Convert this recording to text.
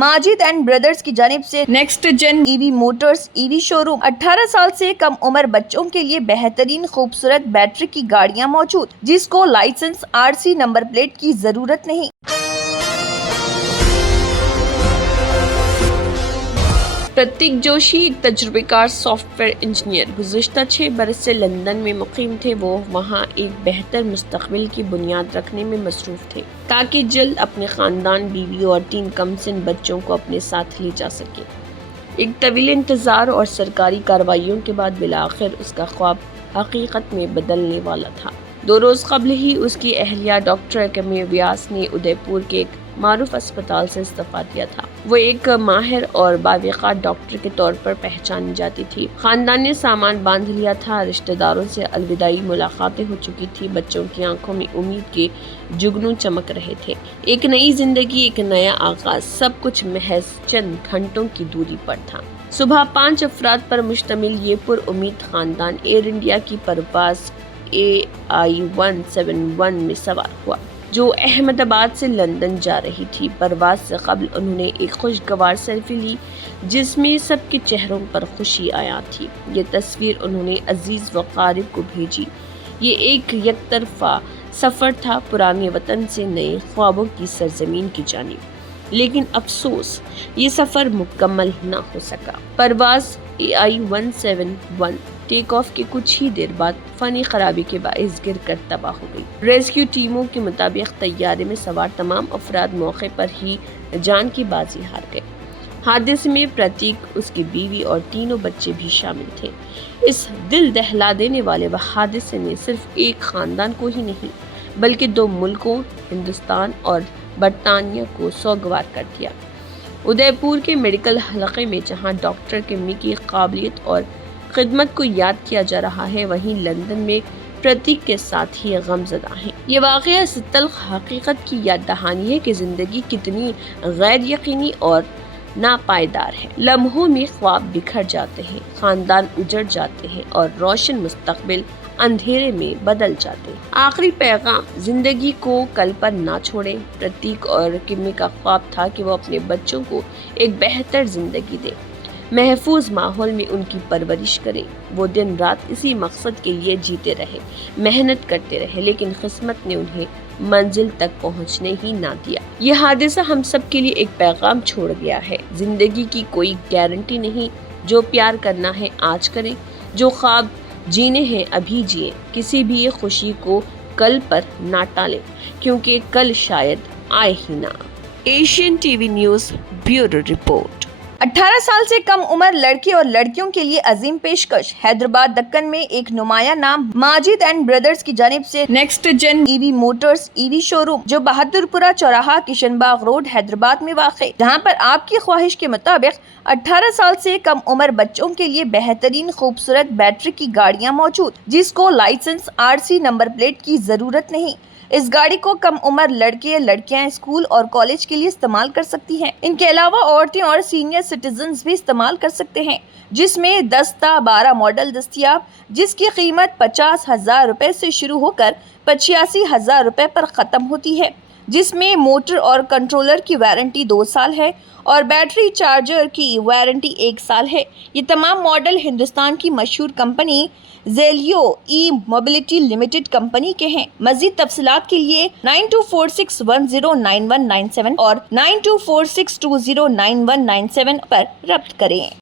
Majid and brothers की जानिब से next gen EV motors EV showroom 18 साल से कम उम्र बच्चों के लिए बेहतरीन खूबसूरत बैटरी की गाड़ियां मौजूद, जिसको लाइसेंस आरसी नंबर प्लेट की जरूरत नहीं। प्रतीक जोशी एक तजुर्बेकार सॉफ्टवेयर इंजीनियर गुज़िश्ता 6 बरस से लंदन में मुकीम थे। वो वहाँ एक बेहतर मुस्तकबिल की बुनियाद रखने में मसरूफ़ थे ताकि जल्द अपने ख़ानदान, बीवी और 3 कमसिन बच्चों को अपने साथ ले जा सके। एक तवील इंतज़ार और सरकारी कार्रवाइयों के बाद बिलाखिर उसका ख्वाब हकीकत में बदलने वाला था। 2 रोज़ कबल ही उसकी अहलिया डॉक्टर कमी व्यास ने उदयपुर के एक मारूफ अस्पताल से इस्तीफा दिया था। वो एक माहिर और बावक़ार डॉक्टर के तौर पर पहचानी जाती थी। खानदान ने सामान बांध लिया था, रिश्तेदारों से अलविदाई मुलाकातें हो चुकी थी, बच्चों की आंखों में उम्मीद के जुगनू चमक रहे थे। एक नई जिंदगी, एक नया आगाज, सब कुछ महज चंद घंटों की दूरी पर था। सुबह 5 अफराद पर मुश्तमिल ये पुरउम्मीद खानदान एयर इंडिया की परवाज AI-171 में सवार हुआ जो अहमदाबाद से लंदन जा रही थी। परवाज से कबल उन्होंने एक खुशगवार सेल्फी ली जिसमें सबके चेहरों पर खुशी आया थी। ये तस्वीर उन्होंने अजीज व क़ारिब को भेजी। ये एक यकतरफा सफ़र था पुराने वतन से नए ख्वाबों की सरजमीन की जानिब। लेकिन अफसोस ये सफ़र मुकम्मल न हो सका। परवाज AI-171 टेक ऑफ के कुछ ही देर बाद फनी खराबी के बाइस गिर कर तबाह हो गई। रेस्क्यू टीमों के मुताबिक तैयारे में सवार तमाम अफराद मौके पर ही जान की बाजी हार गए। हादसे में प्रतीक, उसकी बीवी और 3 बच्चे भी शामिल थे। इस दिल दहला देने वाले हादसे ने सिर्फ एक खानदान को ही नहीं बल्कि 2 मुल्कों हिंदुस्तान और बरतानिया को सोगवार कर दिया। उदयपुर के मेडिकल हलक़े में जहां डॉक्टर किमी की काबिलियत और खिदमत को याद किया जा रहा है, वहीं लंदन में प्रतीक के साथ ही गमज़दा हैं। ये वाक़या इस तल्ख़ हकीकत की याद दहानी है कि ज़िंदगी कितनी गैर यकीनी और नापायदार है। लम्हों में ख्वाब बिखर जाते हैं, ख़ानदान उजड़ जाते हैं और रोशन मुस्तकबिल अंधेरे में बदल जाते हैं। आखिरी पैगाम, जिंदगी को कल पर ना छोड़ें। प्रतीक और किमी का ख्वाब था कि वो अपने बच्चों को एक बेहतर जिंदगी दे, महफूज माहौल में उनकी परवरिश करें। वो दिन रात इसी मकसद के लिए जीते रहे, मेहनत करते रहे, लेकिन किस्मत ने उन्हें मंजिल तक पहुंचने ही ना दिया। ये हादसा हम सब के लिए एक पैगाम छोड़ गया है। जिंदगी की कोई गारंटी नहीं। जो प्यार करना है आज करें, जो ख्वाब जीने हैं अभी जिए। किसी भी खुशी को कल पर ना टालें, क्योंकि कल शायद आए ही ना। Asian TV news bureau report. 18 साल से कम उम्र लड़के और लड़कियों के लिए अजीम पेशकश। हैदराबाद दक्कन में एक नुमाया नाम माजिद एंड ब्रदर्स की जानिब से next gen EV motors EV showroom जो बहादुरपुरा चौराहा, किशनबाग रोड, हैदराबाद में वाक़, जहां पर आपकी ख्वाहिश के मुताबिक 18 साल से कम उम्र बच्चों के लिए बेहतरीन खूबसूरत बैटरी की गाड़ियां मौजूद, जिसको लाइसेंस आरसी नंबर प्लेट की जरूरत नहीं। इस गाड़ी को कम उम्र लड़के लड़कियां स्कूल और कॉलेज के लिए इस्तेमाल कर सकती हैं। इनके अलावा औरतें और सीनियर सिटीजन्स भी इस्तेमाल कर सकते हैं, जिसमें 10-12 मॉडल दस्तियाब, जिसकी कीमत 50,000 रुपए से शुरू होकर 85,000 रुपए पर ख़त्म होती है, जिसमें मोटर और कंट्रोलर की वारंटी 2 साल है और बैटरी चार्जर की वारंटी 1 साल है। ये तमाम मॉडल हिंदुस्तान की मशहूर कंपनी ज़ेलियो ई मोबिलिटी लिमिटेड कंपनी के हैं। मज़ीद तफसीलात के लिए 9246109197 और 9246209197 पर रब्त करें।